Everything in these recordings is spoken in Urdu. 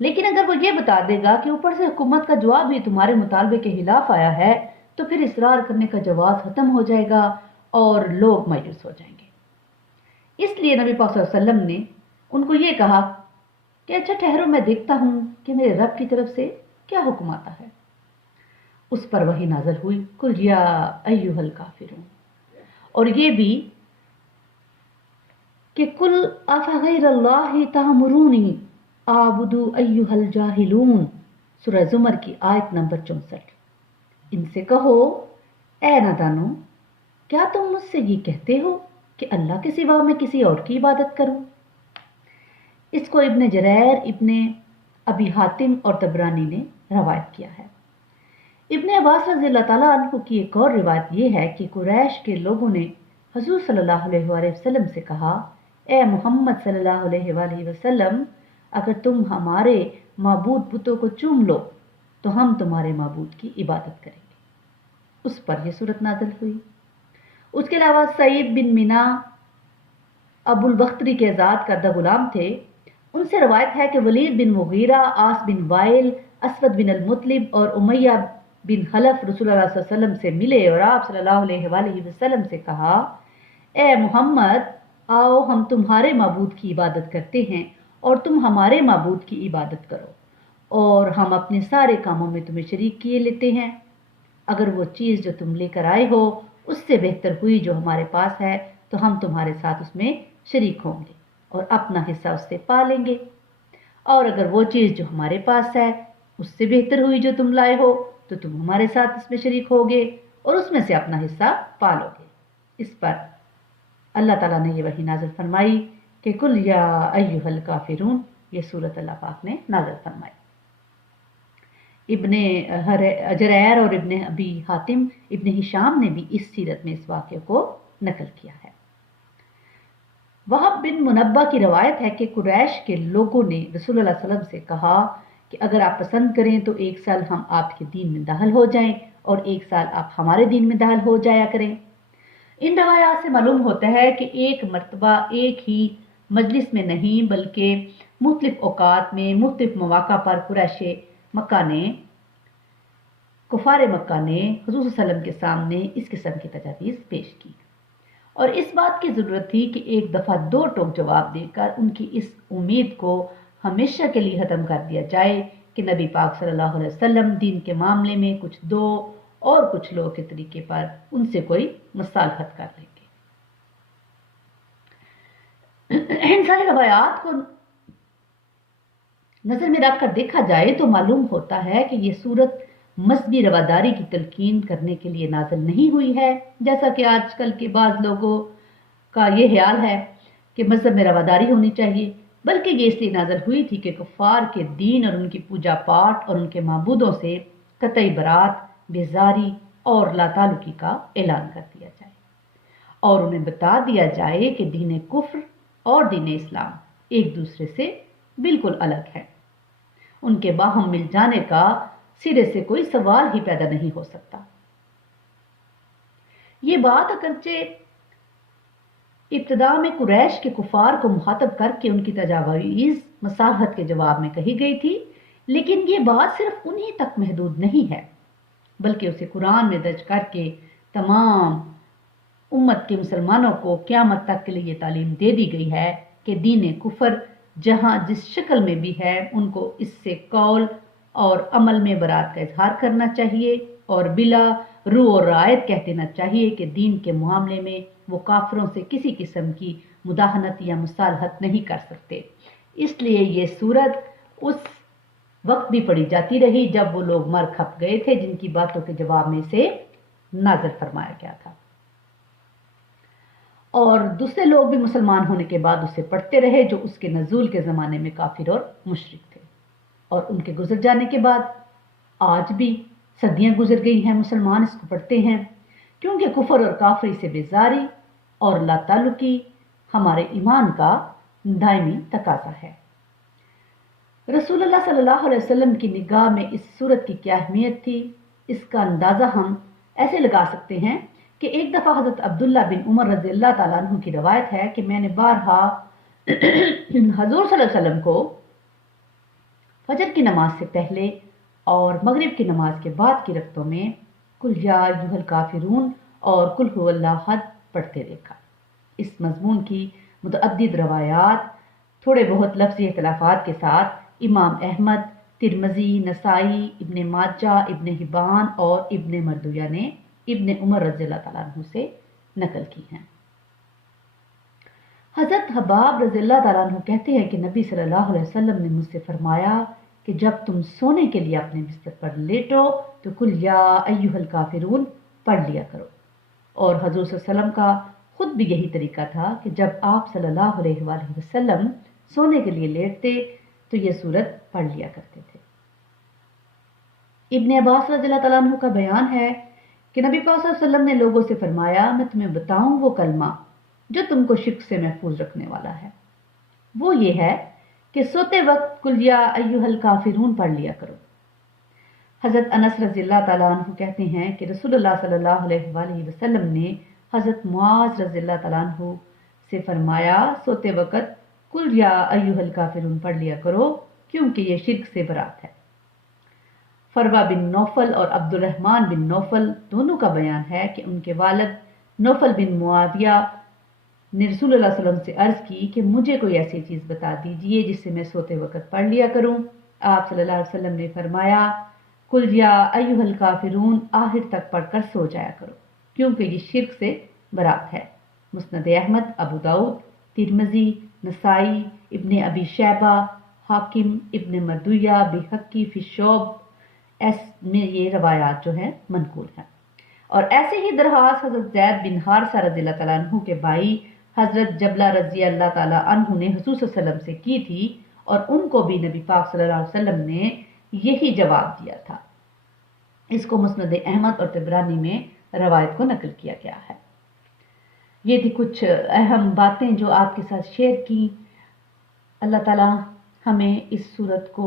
لیکن اگر وہ یہ بتا دے گا کہ اوپر سے حکومت کا جواب بھی تمہارے مطالبے کے خلاف آیا ہے تو پھر اصرار کرنے کا جواز ختم ہو جائے گا اور لوگ مایوس ہو جائیں گے۔ اس لیے نبی پاک صلی اللہ علیہ وسلم نے ان کو یہ کہا کہ اچھا ٹھہرو، میں دیکھتا ہوں کہ میرے رب کی طرف سے کیا حکم آتا ہے۔ اس پر وحی نازل ہوئی، قل یا ایھا الکافرون، اور یہ بھی کہ قل افغیر اللہ تأمرونی اعبد ایھا الجاہلون، سورہ زمر کی آیت نمبر 64۔ ان سے کہو اے نادانو، کیا تم مجھ سے یہ کہتے ہو کہ اللہ کے سوا میں کسی اور کی عبادت کروں؟ اس کو ابن جریر، ابن ابی حاتم اور طبرانی نے روایت کیا ہے۔ ابن عباس رضی اللہ تعالیٰ عنہ کی ایک اور روایت یہ ہے کہ قریش کے لوگوں نے حضور صلی اللہ علیہ وآلہ وسلم سے کہا، اے محمد صلی اللہ علیہ وآلہ وسلم، اگر تم ہمارے معبود بتوں کو چوم لو تو ہم تمہارے معبود کی عبادت کریں گے۔ اس پر یہ صورت نازل ہوئی۔ اس کے علاوہ سعید بن مینا ابو البختری کے آزاد کردہ غلام تھے، ان سے روایت ہے کہ ولید بن مغیرہ، عاص بن وائل، اسود بن المطلب اور امیہ بن خلف رسول اللہ صلی اللہ علیہ وسلم سے ملے اور آپ صلی اللہ علیہ وآلہ وسلم سے کہا، اے محمد، آؤ ہم تمہارے معبود کی عبادت کرتے ہیں اور تم ہمارے معبود کی عبادت کرو، اور ہم اپنے سارے کاموں میں تمہیں شریک کیے لیتے ہیں۔ اگر وہ چیز جو تم لے کر آئے ہو اس سے بہتر ہوئی جو ہمارے پاس ہے تو ہم تمہارے ساتھ اس میں شریک ہوں گے اور اپنا حصہ اس سے پا لیں گے، اور اگر وہ چیز جو ہمارے پاس ہے اس سے بہتر ہوئی جو تم لائے ہو تو تم ہمارے ساتھ اس میں شریک ہوگے اور اس میں سے اپنا حصہ پا لو گے۔ اس پر اللہ تعالیٰ نے یہ وحی نازل فرمائی کہ قل یا ایھا الکافرون، یہ سورت اللہ پاک نے نازل فرمائی۔ ابن جریر اور ابن ابی حاتم، ابن ہشام نے بھی اس سیرت میں اس واقعے کو نقل کیا ہے۔ وہب بن منبہ کی روایت ہے کہ قریش کے لوگوں نے رسول اللہ صلی اللہ علیہ وسلم سے کہا کہ اگر آپ پسند کریں تو ایک سال ہم آپ کے دین میں داخل ہو جائیں اور ایک سال آپ ہمارے دین میں داخل ہو جایا کریں۔ ان روایات سے معلوم ہوتا ہے کہ ایک مرتبہ ایک ہی مجلس میں نہیں بلکہ مختلف اوقات میں مختلف مواقع پر قریش مکہ نے، کفار مکہ نے حضور صلی اللہ علیہ وسلم کے سامنے اس قسم کی تجاویز پیش کی، اور اس بات کی ضرورت تھی کہ ایک دفعہ دو ٹوک جواب دے کر ان کی اس امید کو ہمیشہ کے لیے ختم کر دیا جائے کہ نبی پاک صلی اللہ علیہ وسلم دین کے معاملے میں کچھ دو اور کچھ لوگوں کے طریقے پر ان سے کوئی مصالحت کر لیں گے۔ ان ساری روایات کو نظر میں رکھ کر دیکھا جائے تو معلوم ہوتا ہے کہ یہ صورت مذہبی رواداری کی تلقین کرنے کے لیے نازل نہیں ہوئی ہے، جیسا کہ آج کل کے بعض لوگوں کا یہ خیال ہے کہ مذہب میں رواداری ہونی چاہیے، بلکہ یہ اس لیے نازل ہوئی تھی کہ کفار کے دین اور ان کی پوجا پاٹ اور ان کے معبودوں سے قطعی برات، بیزاری اور لا تعلقی کا اعلان کر دیا جائے، اور انہیں بتا دیا جائے کہ دین کفر اور دین اسلام ایک دوسرے سے بالکل الگ ہے، ان کے باہم مل جانے کا سرے سے کوئی سوال ہی پیدا نہیں ہو سکتا۔ یہ بات اگرچہ ابتدا میں قریش کے کفار کو مخاطب کر کے ان کی تجاویز مصالحت کے جواب میں کہی گئی تھی، لیکن یہ بات صرف انہی تک محدود نہیں ہے، بلکہ اسے قرآن میں درج کر کے تمام امت کے مسلمانوں کو قیامت تک کے لیے یہ تعلیم دے دی گئی ہے کہ دین کفر جہاں جس شکل میں بھی ہے ان کو اس سے قول اور عمل میں برات کا اظہار کرنا چاہیے اور بلا رو اور رعایت کہہ دینا چاہیے کہ دین کے معاملے میں وہ کافروں سے کسی قسم کی مداہنت یا مصالحت نہیں کر سکتے۔ اس لیے یہ صورت اس وقت بھی پڑھی جاتی رہی جب وہ لوگ مر کھپ گئے تھے جن کی باتوں کے جواب میں سے نازل فرمایا گیا تھا، اور دوسرے لوگ بھی مسلمان ہونے کے بعد اسے پڑھتے رہے جو اس کے نزول کے زمانے میں کافر اور مشرک تھے، اور ان کے گزر جانے کے بعد آج بھی صدیاں گزر گئی ہیں مسلمان اس کو پڑھتے ہیں، کیونکہ کفر اور کافری سے بیزاری اور لا تعلقی ہمارے ایمان کا دائمی تقاضا ہے۔ رسول اللہ صلی اللہ علیہ وسلم کی نگاہ میں اس صورت کی کیا اہمیت تھی، اس کا اندازہ ہم ایسے لگا سکتے ہیں کہ ایک دفعہ حضرت عبداللہ بن عمر رضی اللہ تعالیٰ عنہ کی روایت ہے کہ میں نے بارہا حضور صلی اللہ علیہ وسلم کو فجر کی نماز سے پہلے اور مغرب کی نماز کے بعد کی رکعتوں میں قل یا ایھا الکافرون اور قل ھو اللہ احد پڑھتے دیکھا۔ اس مضمون کی متعدد روایات تھوڑے بہت لفظی اختلافات کے ساتھ امام احمد، ترمذی، نسائی، ابن ماجہ، ابن حبان اور ابن مردویہ نے ابن عمر رضی اللہ تعالیٰ عنہ سے نقل کی ہیں۔ حضرت حباب رضی اللہ تعالیٰ عنہ کہتے ہیں کہ نبی صلی اللہ علیہ وسلم نے مجھ سے فرمایا کہ جب تم سونے کے لیے اپنے بستر پر لیٹو تو قل یا ایھا الکافرون پڑھ لیا کرو، اور حضور صلی اللہ علیہ وسلم کا خود بھی یہی طریقہ تھا کہ جب آپ صلی اللہ علیہ وآلہ وسلم سونے کے لیے لیٹتے تو یہ سورت پڑھ لیا کرتے تھے۔ ابن عباس رضی اللہ تعالیٰ عنہ کا بیان ہے کہ نبی پاک صلی اللہ علیہ وسلم نے لوگوں سے فرمایا، میں تمہیں بتاؤں وہ کلمہ جو تم کو شرک سے محفوظ رکھنے والا ہے، وہ یہ ہے کہ سوتے وقت قل یا ایھا الکافرون پڑھ لیا کرو۔ حضرت انس رضی اللہ تعالیٰ عنہ کہتے ہیں کہ رسول اللہ صلی اللہ علیہ وآلہ وسلم نے حضرت معاذ رضی اللہ تعالیٰ عنہ سے فرمایا، سوتے وقت قل یا ایھا الکافرون پڑھ لیا کرو کیونکہ یہ شرک سے برات ہے۔ فروا بن نوفل اور عبد الرحمن بن نوفل دونوں کا بیان ہے کہ ان کے والد نوفل بن معاویہ نے رسول اللہ صلی اللہ علیہ وسلم سے عرض کی کہ مجھے کوئی ایسی چیز بتا دیجئے جس سے میں سوتے وقت پڑھ لیا کروں۔ آپ صلی اللہ علیہ وسلم نے فرمایا، قل یا ایھا الکافرون آخر تک پڑھ کر سو جایا کرو کیونکہ یہ شرک سے برات ہے۔ مسند احمد، ابو داؤد، ترمذی، نسائی، ابن ابی شیبہ، حاکم، ابن مردویہ، بہقی فی الشعب میں یہ روایات جو ہیں منقول ہیں۔ اور ایسے ہی درخواست حضرت زید بن حارثہ رضی اللہ تعالیٰ عنہ کے بھائی حضرت جبلہ رضی اللہ تعالیٰ عنہ نے حضور صلی اللہ علیہ وسلم سے کی تھی، اور ان کو بھی نبی پاک صلی اللہ علیہ وسلم نے یہی جواب دیا تھا۔ اس کو مسند احمد اور طبرانی میں روایت کو نقل کیا گیا ہے۔ یہ تھی کچھ اہم باتیں جو آپ کے ساتھ شیئر کی۔ اللہ تعالیٰ ہمیں اس صورت کو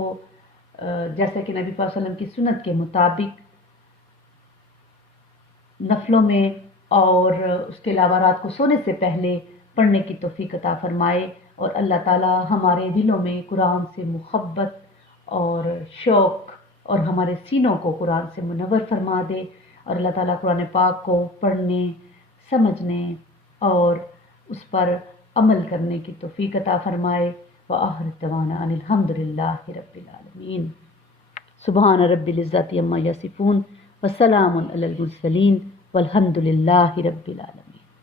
جیسے کہ نبی پاک صلی اللہ علیہ وسلم کی سنت کے مطابق نفلوں میں اور اس کے علاوہ رات کو سونے سے پہلے پڑھنے کی توفیق عطا فرمائے، اور اللہ تعالیٰ ہمارے دلوں میں قرآن سے محبت اور شوق اور ہمارے سینوں کو قرآن سے منور فرما دے، اور اللہ تعالیٰ قرآن پاک کو پڑھنے، سمجھنے اور اس پر عمل کرنے کی توفیق عطا فرمائے۔ وآخر دعوانا ان الحمد للہ رب العالمین۔ سبحان رب العزت عما یصفون وسلام علی المرسلین والحمد للہ رب العالمین۔